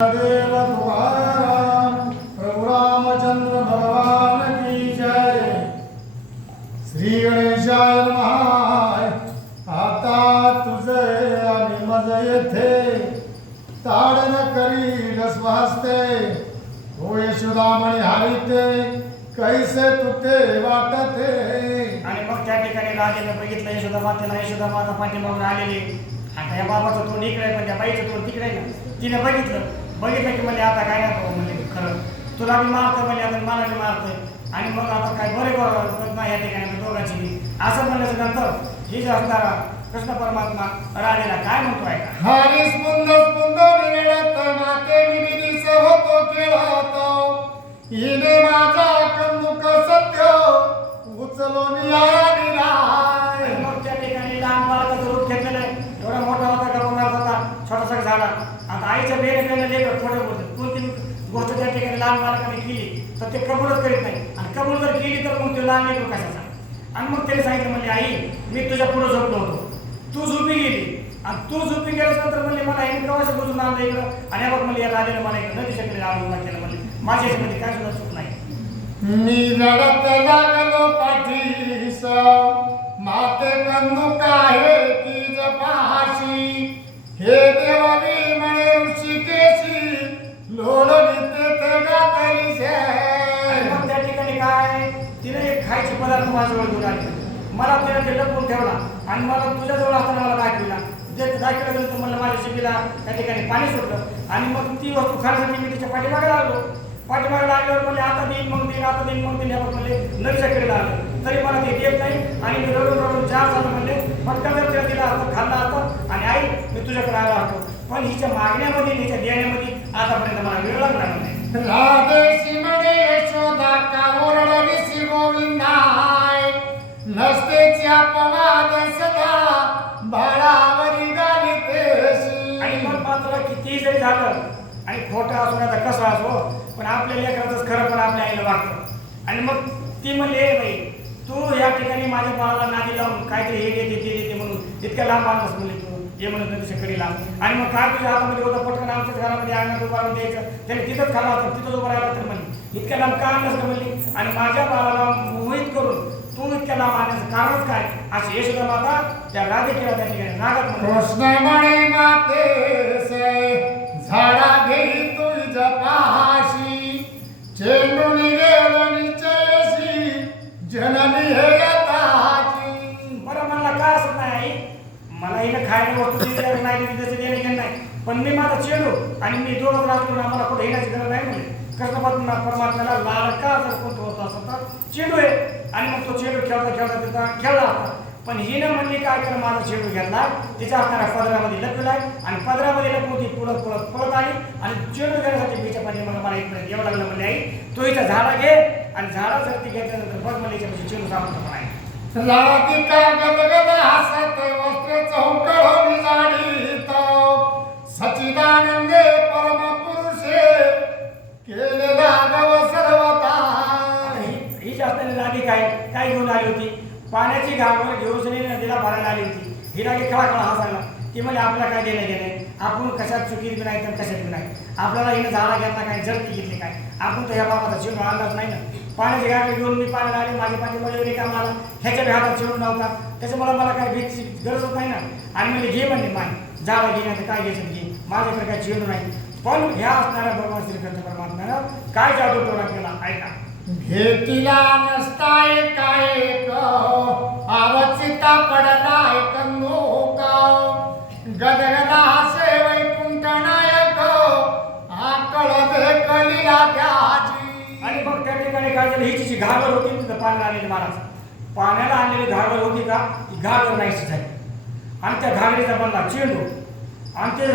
देव तुकाराम प्रभु रामचंद्र भगवान की जय. श्री गणेशाय नमः. आता तुझे आणि मज येथे ताडन करील स्वहस्ते हो यशोदामणी हरिते कैसे तुते वाटते. आणि मग त्या ठिकाणी राजाने बघितलं यशोदा मातेला. यशोदा माता पाठीमागून आलेली. आता या बाबाचं तोंड इकडे पण त्या बाईचं तोंड तिकडे ना. तिने बघितलं की म्हणजे आता काय नाही म्हणजे खरं तुला मी मारतो म्हणजे आता मला मी मारतोय आणि मग आता काय बरे करत नाही या ठिकाणी दोघांची असं म्हणल्याच्या नंतर ही जे असणारा कृष्ण परमात्मा राजाला काय म्हणतो आहे का. हरी स्पुंद स्पुंद निरडत माते निमिनीस होतो खेळतो हिने माझा कंदुक सत्य उचलून या दिलाय. मग त्या ठिकाणी लहान बाळाचं रूप घेतलेलं आहे. एवढा मोठा होता का बघणार होता छोटासा झाला. आता आईच्या बेने लेकर थोडे बोलतात कोणती गोष्ट त्या ठिकाणी लहान बालकाने केली तर ते कबूलच करीत नाही आणि कबूल जर केली तर मग ते लहान लेकर कशाचा. आणि मग त्याने सांगितलं म्हणजे आई मी तुझ्या पुढे झोपलो होतो तू झोपी गेली आणि तू झोपी गेल्यानंतर म्हणजे मला हे प्रवास बघून आणलं इकडं आणि बघ म्हणजे या राजाने मला इकडं नदीच्याकडे आणून केलं म्हणजे माझ्या याच्यामध्ये काय सुद्धा चूक नाही. मी रडत लागलो पाठीस माते कंदुक आहे तीज पाशी हे देवानी म्हणे ऋषिकेशी लोळली ते गातली शे. आणि मग त्या ठिकाणी काय तिने एक खायचे पदार्थ माझ्याजवळ घेऊन आले. मला तिने ते लपवून ठेवला आणि मला तुझ्याजवळ असताना मला दाखविला. जे दाखवलं तर मला माझ्या शिबीला त्या ठिकाणी पाणी सुटलं आणि मग ती वस्तू खाण्यासाठी मी तिच्या पाठीमागे लागलो. पाठीमागे लागल्यावर म्हणजे आता देईन मग देईन आता देईन मग देईन यावर म्हणजे नदीच्याकडे लागलं तरी मला ते देत नाही आणि मी रडून रडून चार झालं म्हणजे पटकन जर तिला दिला असतं खाल्ला असतं आणि आई मी तुझ्याकडे आला असतो. पण हिच्या मागण्यामध्ये हिच्या देण्यामध्ये आतापर्यंत मला वेळ लागला नाही. राधेशी म्हणे यशोदा का ओरडली श्री गोविंदाय नसतेची अपवाद सदा बाळावरी गालितेशी. आणि मग मात्र कितीही जरी झालं आणि खोटं असो आता कसं असो पण आपल्या लेकराचंच खरं पण आपल्या आईला वाटतं. आणि मग ती म्हणली ए बाई तू या ठिकाणी माझ्या बाळाला नादी लावून काहीतरी हे देते ते देते म्हणून इतक्या लांब आणलंस म्हणले तू ये म्हणत नदीच्या कडीला. आणि मग काय तुझ्या हातामध्ये होतं पटकन आमच्याच घरामध्ये अंगणात उभारून द्यायचं त्याने तिथंच खाला होता तिथंच उभं राहिला तर म्हणली इतक्या लांब का आणलंस का म्हणली. आणि माझ्या बाळाला मोहित करून तू इतक्या लांब आणण्याचं कारणच काय अशी यशोदा माता त्या राधिकेला त्या ठिकाणी रागात म्हणतो. कृष्ण म्हणे मातेसे झाडा घेई तुझ्या पाशी चेंडून गेलो निचेशी जननी हे यताची. बरं म्हणला काय असत नाही आई मला हिनं खायला वस्तू दिली नाही दिली त्याचं देणे घेणं नाही पण मी माझा चेडू आणि मी दोघं राहतो आम्हाला कुठे येण्याची गरज नाही म्हणजे कृष्ण परमात्म्याला लाडका जर कोणतं होतं असं तर चेडू आहे आणि मग तो चेडू खेळता खेळता तिथं खेळला होता. पण हिनं म्हणली काय केलं माझा चेडू घेतला तिच्या असणाऱ्या पदरामध्ये लपलाय आणि पदरामध्ये लपवून ती पळत आली आणि चेडू घेण्यासाठी बीच्या पाठी मला इथपर्यंत येऊ लागलं म्हणजे आई तो इथं झाडा घे आणि झाडा जर ती घेतल्यानंतर बघ मला याच्यापाशी चेडू सापडतो पण आहे. राधिका गदगद हसत वस्त्र चौकळ जाडीत सचिदानंदे परम पुरुषे केलेला गव सर्वता. ही जी असणारी राधिका आहे काय घेऊन आली होती पाण्याची घागर घेऊन नदीला भरायला आली होती. ही रागी खळा हसायला की म्हणजे आपल्याला काय देणं गेले आपण कशात चुकीत बी नाही तर कशात बी नाही आपल्याला हिने झाडा घेतला काय जळती घेतली काय आपण तर ह्या बाबाचा चिडून अंदाज नाही ना. पाण्याची घागर घेऊन मी पाण्याला आली माझ्या पाठीमध्ये कामाला ह्याच्या बी हातात चिडून नव्हता त्याच्यामुळे मला काय भीतीची गरजच नाही ना. आणि म्हणजे घे म्हणले माय झाडा घेण्याचं काय घ्यायचं घे माझ्याकडे काय चिडू नाही. पण ह्या असणाऱ्या भगवान श्रीकृष्ण परमात्म्यानं काय जादू टोळा केला ऐका. घेतीला नसताय काय आवचिता पडलाय कंदुक गदगदा हसे वैकुंठ नायक आकळ देखलीला त्याची. आणि मग त्या ठिकाणी काय झालं हिची जी घागर होती तिथं पाण्याला आलेली महाराज पाण्याला आलेली घागर होती का ती घागर नाहीशी झाली आणि त्या घागरीचा बनला चेंडू आणि ते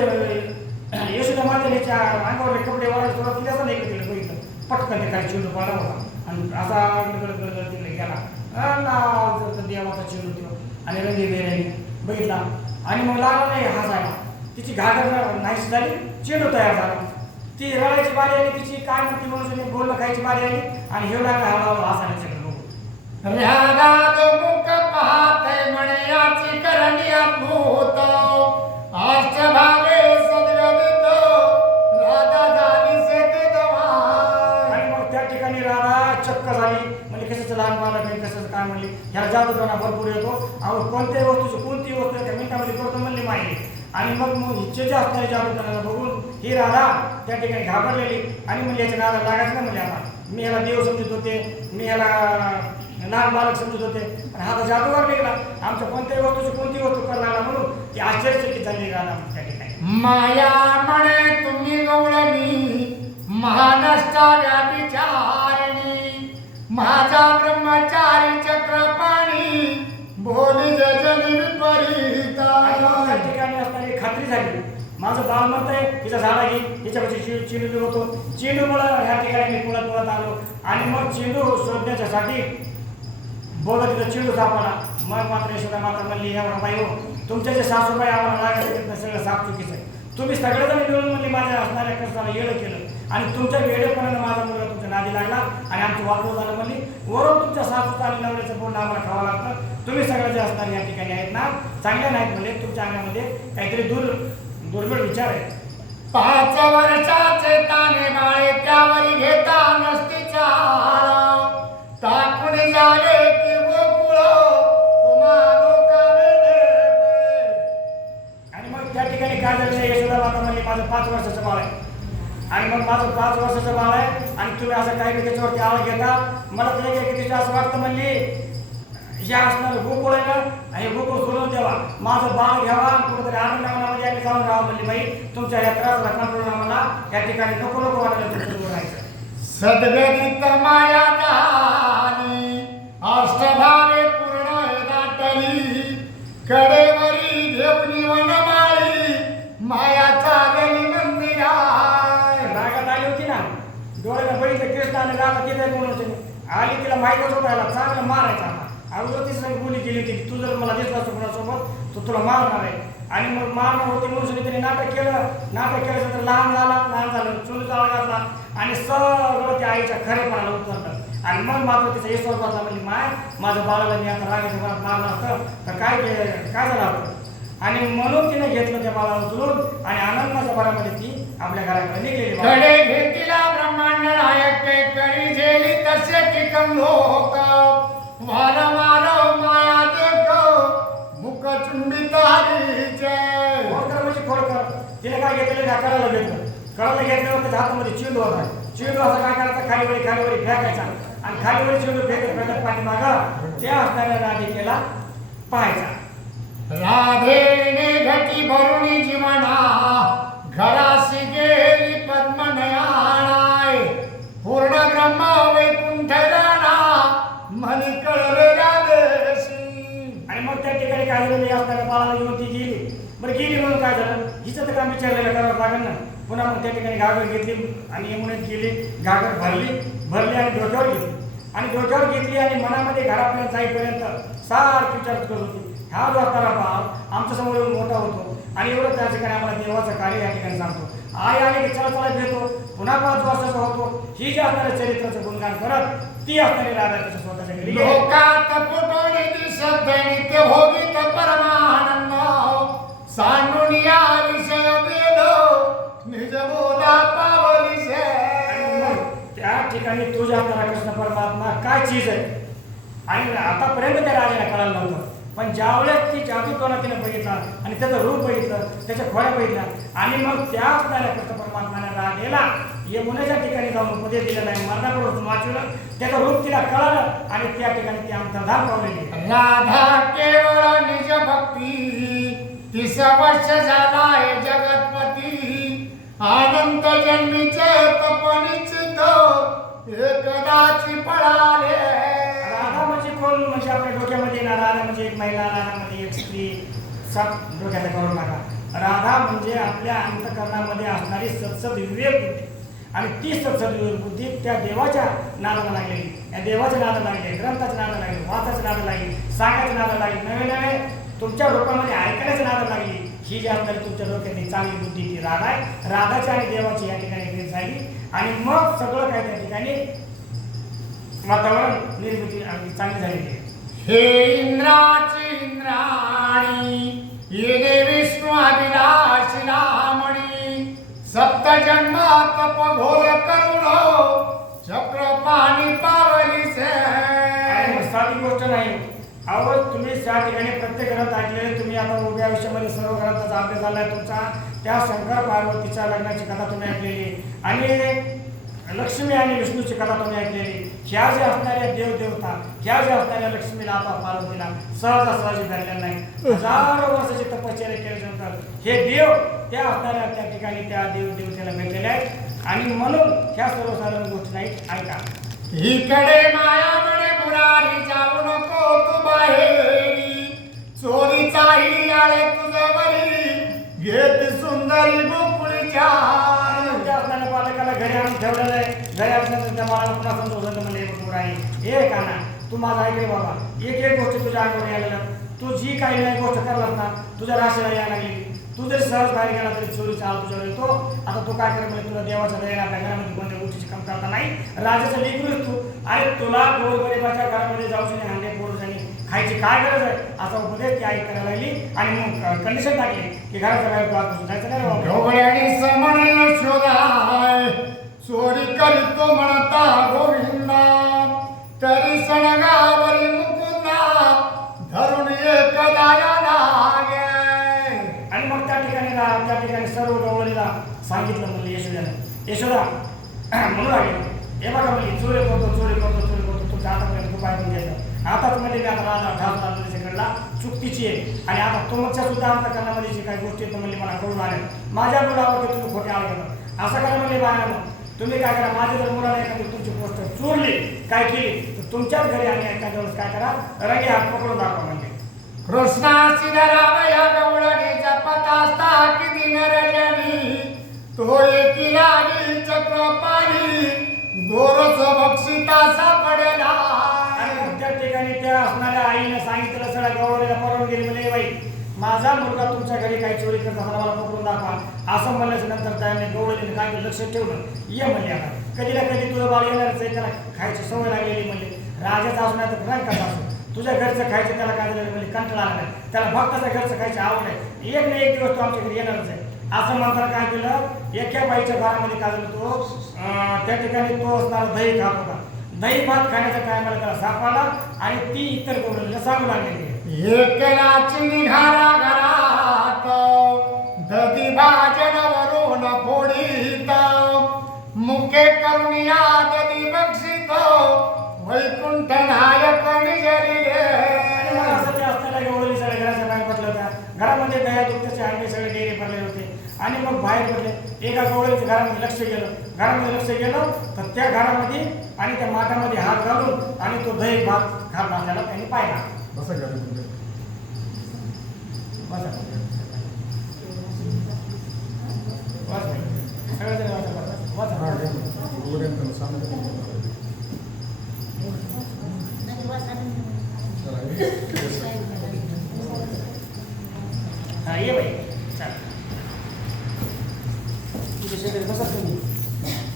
यशोदा मातेच्या अंगावर कपडे वाढत थोडा तिच्याचा नाही तिला बघितलं पटकन ते काय चेंडू पडला होता आणि असा गडगड तिकडे गेला देवाचा चेंडू तो आणि रंगी बेरंगी बघितला आणि मग लागला नाही हसायला. तिची घागर नाहीशी झाली चेंडू तयार झाला. ती रडायची बारी आली तिची काय म्हणते म्हणून बोलणं खायची बारी आली आणि हे लागला हळूहळू हसायला सगळं रागात मुख पाहते म्हणे याची करणी अद्भुत अष्टभागे सद्गदित राधा नाही म्हणली, ह्याला जादूटोणा भरपूर येतो, अहो कोणत्याही वस्तूची कोणतीही वस्तू एका मिनिटामध्ये करतो म्हणली माहिती. आणि मग हिचे जे असणारे जादूटोणाला बघून ही राधा त्या ठिकाणी घाबरलेली आणि म्हणजे याच्या नादाला लागायचं ना म्हणजे आता मी ह्याला देव समजत होते, मी ह्याला लहान बालक समजत होते, आणि हा तर जादूगार निघाला, आमच्या कोणत्याही वस्तूची कोणती वस्तू करणार म्हणून ती आश्चर्यचकित झाली राधा त्या ठिकाणी. माया म्हणे तुम्ही गवळणी महानष्टा व्यापिचारिणी, माझा ब्रह्मचारी चक्रपाणी बोली जजनी विपरीता. त्या ठिकाणी असणारी खात्री झाली, माझं बाळ म्हणतंय हिचा झाडा घे, हिच्यापाशी चिंडू होतो, चिंडूमुळं ह्या ठिकाणी मी पळत पळत आलो आणि मग चिंडू शोधण्याच्यासाठी बोलत तिथं चिंडू सापडला. मग मात्र यशोदा माता म्हणली, एवढा बाई हो, तुमच्या जे सासूबाई आम्हाला लागायचं सगळं साफ चुकीचं आहे, तुम्ही सगळेजण मिळून म्हणजे माझ्या असणाऱ्या कष्टाला येडं केलं आणि तुमच्या वेळेपणानं माझा मुलगा तुमच्या नादी लागला आणि आमचं वाटलं झालं म्हणली, वरून तुमच्या सासूचं आणि नवऱ्याचं बोलणं आम्हाला खावं लागतं, तुम्ही सगळं जे असणार या ठिकाणी आहेत ना चांगल्या नाहीत म्हणजे तुमच्या अंगामध्ये काहीतरी दुर्मिळ विचार आहे. 5 वर्षाचे ताने बाळे त्यावर घेता नसतीचा टाकून झाले की गोकुळ आणि मग त्या ठिकाणी काय झालं, यशोदा माता म्हणली माझं 5 वर्षाचं बाळ आहे आणि मग माझं 5 वर्षाचं बाळ आहे आणि तुम्ही असं काही त्याच्यावरती आळ घेता, मला त्याच्या असं वाटतं म्हणली या असणार गोकुळ आहे ना, हे गोकुळ सोडून द्यावा, माझं बाळ घ्यावा कुठेतरी आनंदामध्ये आम्ही जाऊन राहावं म्हणली, बाई तुमच्या या त्रासला कंट्रोल आम्हाला या ठिकाणी नको नको वाटलं तुमचं दूर राहायचं. सद्गणित माया दानी अष्टभावे पूर्ण दाटली, कडेवरी घेऊन वनमाळी मायाचा गली मंदिरा. रागात आली होती ना, डोळ्याला बघितलं कृष्णाने रागा तिथे म्हणून आली, तिला माहीतच होता याला चांगलं मारायचा आता अगोदर तिसरी बोली केली होती की तू जर मला दिसला कोणासोबत तर तुला मारणार आहे आणि मग मारणार होती म्हणून त्यांनी नाटक केलं तर लहान झालं चुल जाळा घातला आणि सगळं त्या आईच्या खरेपणाला उतरलं आणि मग मात्र तिचा ईश्वर बसला म्हणजे माय माझं बाळाला मी आता रागाच्या मनात मारलं असतं तर काय झालं होतं आणि म्हणून तिने घेतलं त्या बाळाला उचलून आणि आनंदाच्या भरामध्ये ती आपल्या घराकडे निघलेली. कडे घेतला ब्रह्मांड नायक करी झेली तसे टिकन लोक वारंवार माया देख मुख चुंबितारीचे. खोडकर म्हणजे खोडकर तिने काय घेतलं का कळायला घेतल्यावर त्याच्या हातामध्ये चेंडू होता. चेंडू असा काय करायचा खालीवरी फेकायचा आणि खालीवरी चेंडू फेकत पाठीमागं त्या असणाऱ्या राधिकेला पाहायचा. राधेने घटी भरुणी जीवना घरासी गेली पद्मनयाणाय पूर्ण ब्रह्म वैकुंठ राणा मनी कळले राधेशी. आणि मग त्या ठिकाणी काय झालं असणाऱ्या बाळाला घेऊन ती गेली. बरं गेली म्हणून काय झालं हिचं तर काम विचारलेलं करावं लागेल ना. पुन्हा मग त्या ठिकाणी घागर घेतली आणि यमुनेत गेली, घागर भरली आणि डोक्यावर घेतली आणि मनामध्ये घरापर्यंत जाईपर्यंत सारखी विचार करत होती हा जो असणारा बाळ आमच्या समोर येऊन मोठा होतो आणि एवढं त्या ठिकाणी आम्हाला देवाचं कार्य या ठिकाणी सांगतो. आई आली की चला घेतो पुन्हा 5 वर्षाचा होतो. ही जी असणाऱ्या चरित्राचं गुणगान करत ती असणारी राधा त्याच्या स्वतःच्या घरी लोकात फुटोनी दिसत नित्य भोगित परमानंद सांडून या विषय वेद निज बोला पावलीसे. त्या ठिकाणी तुझ्या असणारा कृष्ण परमात्मा काय चीज आहे आणि आतापर्यंत त्या राजाला कळालं नव्हतं. पण ज्यावेळेस ती जादूटोणा तिने बघितला आणि त्याचं रूप बघितलं त्याच्या खोड्या बघितल्या आणि मग त्या असणाऱ्या कृष्ण परमात्माने राधेला यमुनेच्या ठिकाणी जाऊन उपदेश दिलेला आहे मरणाकडून वाचवलं त्याचं रूप तिला कळालं आणि त्या ठिकाणी ती अंतर्धान पावलेली. राधा केवळ निज भक्ती 30 वर्ष झालाय जगतपती अनंत जन्मीचे तपनिचित एकदाची पळाले. राधा म्हणजे कोण म्हणजे आपल्या डोक्यामध्ये ना राधा म्हणजे एक महिला राधा म्हणजे एक स्त्री सब डोक्यात करून टाका. राधा म्हणजे आपल्या अंतकरणामध्ये असणारी सत्सद विवेक बुद्धी आणि ती सत्सद विवेक बुद्धी त्या देवाच्या नादाला लागलेली या देवाच्या नादाला लागली ग्रंथाच्या नादाला लागली वाचाच्या नादाला लागली सांगायच्या नादाला लागली नवे तुमच्या डोक्यामध्ये ऐकण्याच्या नादाला लागली. ही जी असणारी तुमच्या डोक्यातली चांगली बुद्धी ती राधा आहे. राधाची आणि देवाची या ठिकाणी भेट झाली आणि मग सगळं काय त्या ठिकाणी वातावरण निर्मिती चांगली झालेली आहे. हे इंद्राची इंद्राणी येणे विष्णू अभिलाषी रामणी सप्त जन्म तप घोर करुण चक्र पाणी पावलीसे. गोष्ट नाही. अहो तुम्ही त्या ठिकाणी प्रत्येक ग्रंथ ऐकलेले, तुम्ही आता उभ्या आयुष्यामध्ये सर्व ग्रंथाचा अभ्यास झालाय तुमचा. त्या शंकर पार्वतीच्या लग्नाची कथा तुम्ही ऐकलेली आणि लक्ष्मी आणि विष्णूची कथा तुम्ही ऐकलेली. ह्या ज्या असणाऱ्या देवदेवता, ह्या ज्या असणाऱ्या लक्ष्मीला आता पार्वतीला सहजासहजी धरलेला नाही. हजारो वर्षाची तपश्चर्या केल्यानंतर हे देव त्या असणाऱ्या त्या ठिकाणी त्या देवदेवतेला भेटलेले आहेत आणि म्हणून ह्या सर्वसाधारण गोष्टी नाही. ऐका, इकडे माया म्हणे मुरारी जाऊ नको तू बाहेरी, चोरीचाही आळे तुझं बरी, घेत सुंदरी गोकुळीच्या. त्या असणाऱ्या बालकाला घरी आणून ठेवलेलं आहे. घरी असल्यानंतर त्या बाळाला पुन्हा समजवलं म्हणजे आहे हे का ना तू माझा ऐकले बाबा, एक एक गोष्ट तुझ्या अंगावर यायला, तू जी काही नाही गोष्ट करलास ना तुझ्या राशीला यायला लागली. तू जरी सहज बाहेर गेला तरी चोरीचा आळ तुझ्यावर येतो. आता तू काय कर म्हणजे तुला देवाच्या दया आपल्या घरामध्ये कोणत्या गोष्टीची कम करता नाही. राजाचं लेकरूच तू, अरे तुला गोरगरिबाच्या घरामध्ये जाऊन हांडे पोरच आणि खायची काय गरज आहे असा उपदेश ती आई करायला लागली आणि मग कंडिशन टाकली की घराच्या बाहेर तू आतून जायचं नाही बाबा. ढोबळ्याने समण शोधाय चोरी करीतो म्हणता गोविंदा, तरी सणगावरी मुकुंदा धरून एक दाया लागे. आणि मग त्या ठिकाणी सर्व गवळीला सांगितलं म्हणलं यशोदा म्हणू लागेल हे बघा म्हणजे चोरी करतो तुमच्या हातापर्यंत खूप ऐकून घ्यायचं. आताच म्हणजे मी आता राजा ढासला चुकीची आहे आणि आता तुमच्या सुद्धा अंतकरणामध्ये जी काही गोष्टी आहेत म्हणजे मला कळून आल्या. माझ्या मुलावरती तुम्ही खोटे आळ घेतात असं करा म्हणजे बाळांनो. तुम्ही काय करा, माझ्या जर मुलाला एखादी तुमची गोष्ट चोरली काय केली तर तुमच्याच घरी आणि एखाद्या वेळेस काय करा, रंगे हात पकडून दाखवा म्हणजे. कृष्णाची धरावया गवळणीचा पता असता किती नरजनी, तो एकी राणी चक्रपाणी गोरच बक्षिता सापडेला. आणि मग त्या ठिकाणी त्या असणाऱ्या आईने सांगितलं सगळ्या गवळणीला पळून गेली म्हणजे बाई माझा मुलगा तुमच्या घरी काही चोरी करत असताना मला पकडून दाखवा असं म्हणल्याच्या नंतर त्याने गवळणीने काय केलं, लक्ष ठेवलं. ये म्हणले आता कधी ना कधी तुझं बाळ येणारच आहे, त्याला खायची सवय लागलेली म्हणले. राजाचा असू नाही तर रंकाचा असो, तुझ्या घरचं खायचं त्याला काय झालं म्हणजे कंटाळा आला नाही, त्याला भक्ताच्या घरचं खायची आवड आहे. एक ना एक दिवस तो आमच्या घरी येणारच आहे असं म्हणताना काय केलं, एका बाईच्या घरामध्ये काय झालं तो त्या ठिकाणी तो असणारा दही खात होता. दही भात खाण्याच्या टायमाला त्याला सापडला आणि ती इतर गवळणीला सांगू लागलेली. एकलाची निघाला घरात दधी भाजन वरून फोडीत, मुखे करून या दधी बक्षित वैकुंठ नायक निजलिले. आणि मग असं ते असणाऱ्या गवळणी सगळ्या घराच्या बाहेर पडल्या होत्या. घरामध्ये दह्या दुग्धाचे अंडे सगळे डेरे पडलेले होते आणि मग बाहेर पडले. एका गवळीच्या घरामध्ये लक्ष गेलं तर त्या घरामध्ये आणि त्या माठामध्ये हात घालून आणि तो दही भात खात असल्याला त्यांनी पाहिला. बसा घरी हा ये बाई चल तुझ्या शेजारी बसा तुम्ही,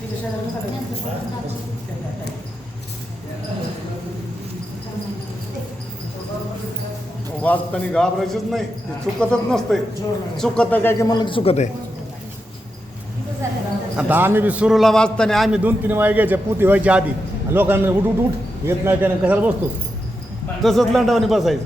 तुझ्या शेजारी बसा. वाचताना घाबरायचंच नाही, चुकतच नसतंय. चुकत काय की म्हणलं की चुकत आहे. आता आम्ही बी सुरूला वाचताना आम्ही 2-3 वाय घ्यायच्या पुती व्हायच्या आधी लोकांना उठ येत नाही काय कशाला बसतो तसंच लंडावणी बसायचं.